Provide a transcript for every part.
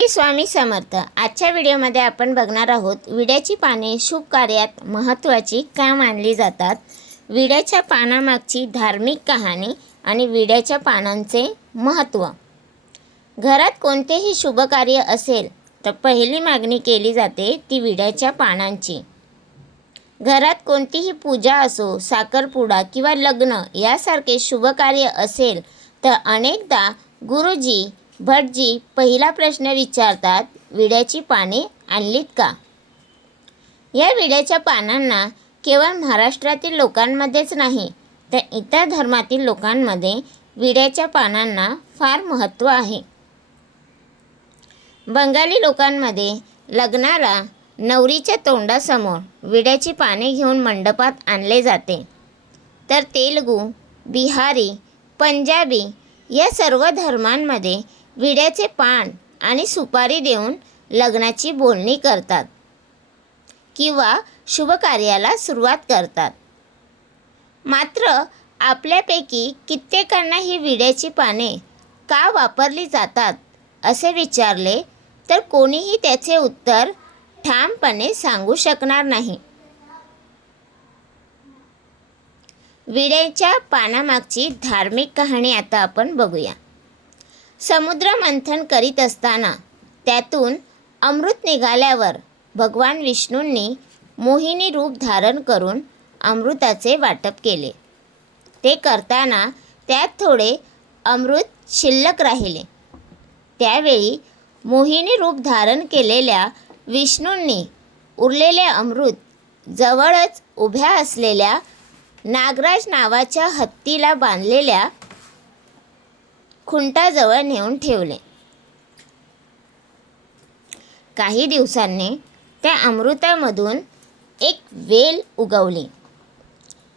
श्री स्वामी समर्थ। आजच्या व्हिडिओमध्ये आपण बघणार आहोत विड्याची पाने शुभ कार्यात महत्त्वाची का मानली जातात, विड्याच्या पानामागची धार्मिक कहाणी आणि विड्याच्या पानांचे महत्त्व। घरात कोणतेही शुभ कार्य असेल तर पहिली मागणी केली जाते ती विड्याच्या पानांची। घरात कोणतीही पूजा असो, साखरपुडा किंवा लग्न यासारखे शुभ कार्य असेल तर अनेकदा गुरुजी भटजी पहिला प्रश्न विचारतात, विड्याची पाने आणलीत का? या विड्याच्या पानांना केवळ महाराष्ट्रातील लोकांमध्येच नाही तर इतर धर्मातील लोकांमध्ये विड्याच्या पानांना फार महत्त्व आहे। बंगाली लोकांमध्ये लग्नाला नवरीच्या तोंडासमोर विड्याची पाने घेऊन मंडपात आणले जाते, तर तेलुगू, बिहारी, पंजाबी या सर्व धर्मांमध्ये विड्याचे पान आणि सुपारी देऊन लग्नाची बोलणी करतात किंवा शुभ कार्याला सुरुवात करतात। मात्र आपल्यापैकी कित्येकांना ही विड्याची पाने का वापरली जातात असे विचारले तर कोणीही त्याचे उत्तर ठामपणे सांगू शकणार नाही। विड्याच्या पानामागची धार्मिक कहाणी आता आपण बघूया। समुद्र मंथन करीत असताना त्यातून अमृत निघाल्यावर भगवान विष्णूंनी मोहिनी रूप धारण करून अमृताचे वाटप केले। ते करताना त्यात थोडे अमृत शिल्लक राहिले। त्यावेळी मोहिनी रूप धारण केलेल्या विष्णूंनी उरलेले अमृत जवळच उभ्या असलेल्या नागराज नावाच्या हत्तीला बांधलेल्या खुंटाजवळ नेऊन ठेवले। काही दिवसांनी त्या अमृतामधून एक वेल उगवली।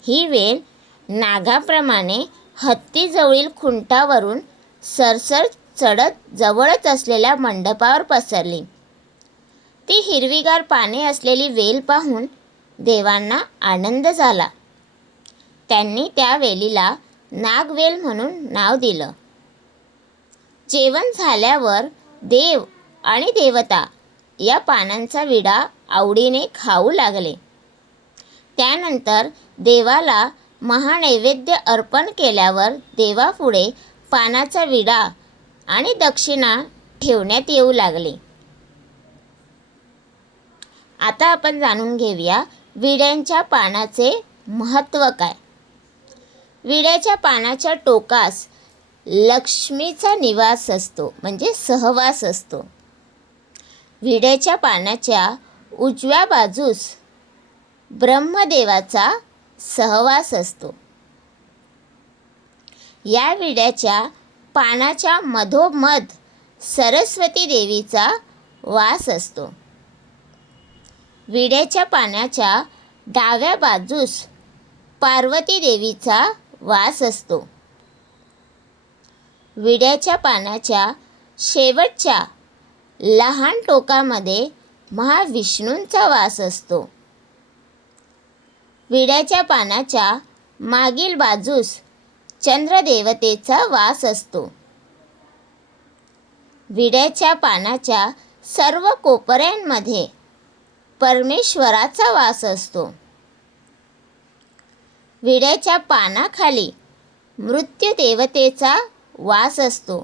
ही वेल नागाप्रमाणे हत्तीजवळील खुंटावरून सरसर चढत जवळच असलेल्या मंडपावर पसरली। ती हिरवीगार पाने असलेली वेल पाहून देवांना आनंद झाला। त्यांनी त्या वेलीला नागवेल म्हणून नाव दिलं। जेवण झाल्यावर देव आणि देवता या पानांचा विडा आवडीने खाऊ लागले। त्यानंतर देवाला महानैवेद्य अर्पण केल्यावर देवापुढे पानाचा विडा आणि दक्षिणा ठेवण्यात येऊ लागली। आता आपण जाणून घेऊया विड्याच्या पानाचे महत्त्व काय। विड्याच्या पानाच्या टोकास लक्ष्मीचा निवास असतो, म्हणजे सहवास असतो। विड्याच्या पानाच्या उजव्या बाजूस ब्रह्मदेवाचा सहवास असतो। या विड्याच्या पानाच्या मधोमध सरस्वती देवीचा वास असतो। विड्याच्या पानाच्या डाव्या बाजूस पार्वती देवीचा वास असतो। विड्याच्या पानाच्या शेवटच्या लहान टोकामध्ये महाविष्णूंचा वास असतो। विड्याच्या पानाच्या मागील बाजूस चंद्रदेवतेचा वास असतो। विड्याच्या पानाच्या सर्व कोपऱ्यांमध्ये परमेश्वराचा वास असतो। विड्याच्या पानाखाली मृत्यूदेवतेचा वास असतो,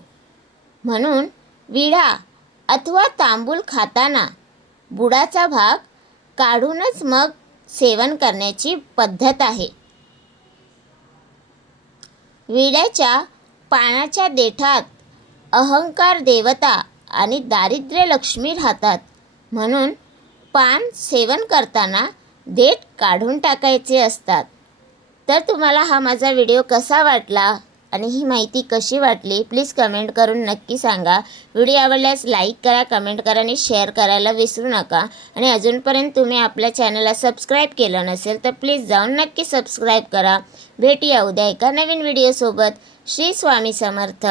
म्हणून विडा अथवा तांबूल खाताना बुडाचा भाग काढूनच मग सेवन करण्याची पद्धत आहे। विड्याच्या पानाच्या देठात अहंकार देवता आणि दारिद्र्य लक्ष्मी राहतात, म्हणून पान सेवन करताना देठ काढून टाकायचे असतात। तर तुम्हाला हा माझा व्हिडिओ कसा वाटला आणि ही माहिती कशी वाटली प्लीज कमेंट करून नक्की सांगा। व्हिडिओ आवडल्यास लाईक करा, कमेंट करा आणि शेअर करायला विसरू नका। आणि अजूनपर्यंत तुम्ही आपल्या चॅनलला सबस्क्राईब केलं नसेल तर प्लीज जाऊन नक्की सबस्क्राईब करा। भेटूया उद्या एका नवीन व्हिडिओसोबत। श्री स्वामी समर्थ।